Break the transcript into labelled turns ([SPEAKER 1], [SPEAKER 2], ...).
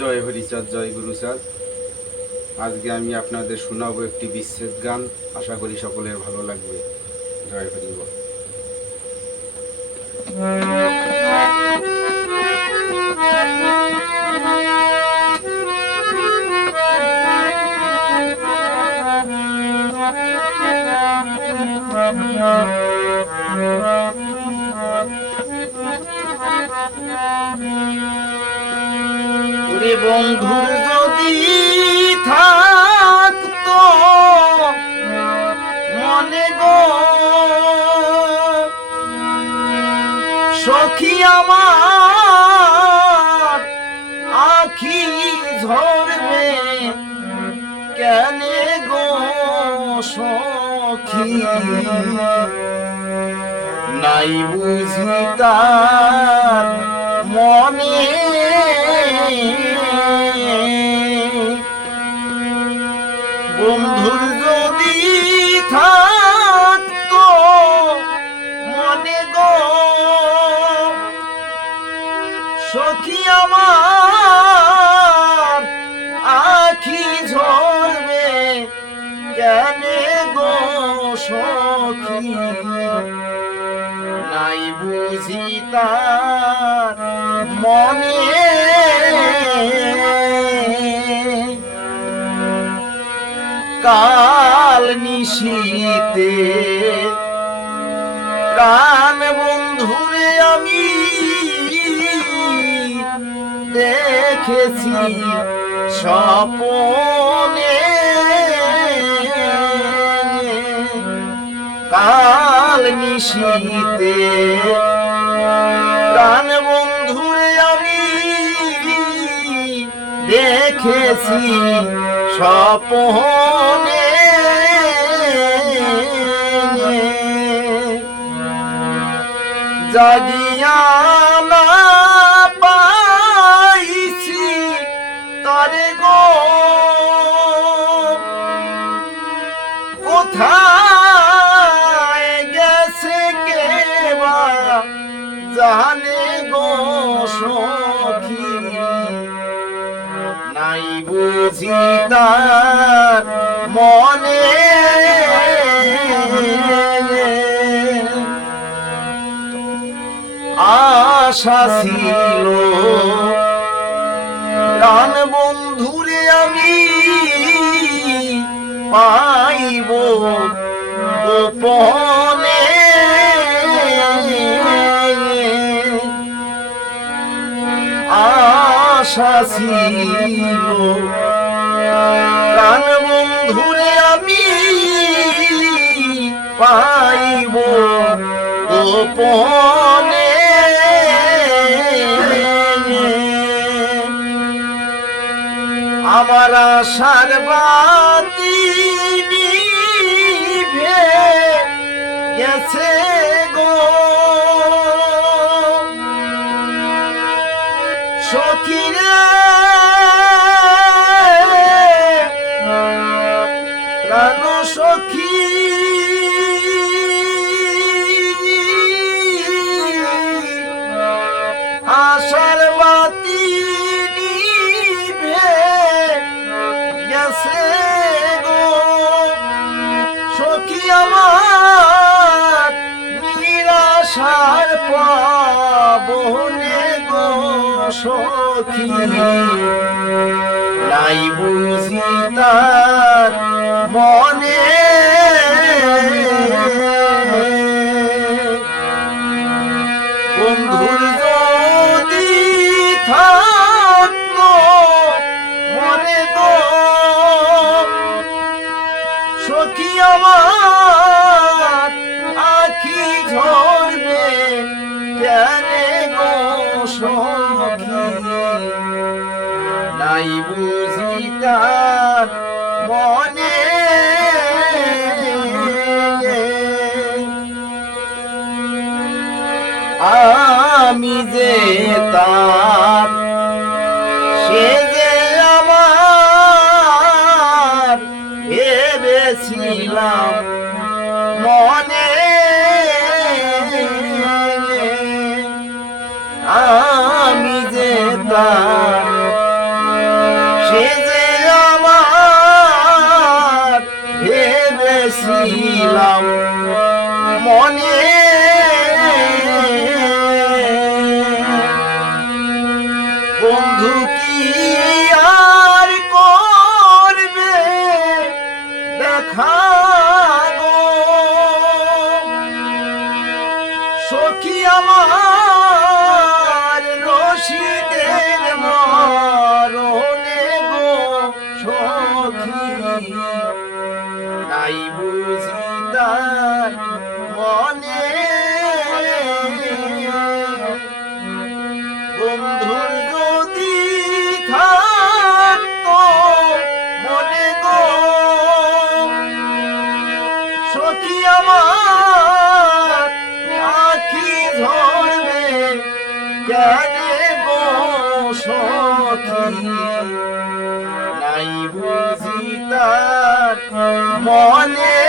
[SPEAKER 1] জয় হরিচাঁদ জয় গুরুচাঁদ আজকে আমি আপনাদের শোনাবো একটি বিচ্ছেদ গান। আশা করি সকলের ভালো লাগবে। জয় হরি বল।
[SPEAKER 2] ওরে বন্ধুর যদি থাকতো মনে গো সখী আমার আখি ঝরবে কেনে গো সখী? নাই বুঝি তার মনে। বন্ধুর যদি থাকতো মনে গো। সখী আমার কাল নিশীতে। প্রাণ বন্ধুরে আমি দেখেছি স্বপনে। কাল নিশীতে। প্রাণ বন্ধুরে আমি দেখেছি স্বপনে। জাগিয়া পাইছি তারে গো। কোথায় গেছে কে নাই বুঝি তার মনে। আশা ছিল। প্রাণ বন্ধুরে আমি পাইব গোপনে আশা ছিল প্রাণ বন্ধুরে আমি পাইব। গোপনে আমার আশার বাতি গেছে গো সখী নাই। বুঝি তার মনে। বন্ধুর যদি থাকতো মনে গো সখী আমার নাই বুঝি তার মনে। আমি যে তার কি আমার আখি কেনে নাই বুঝি মনে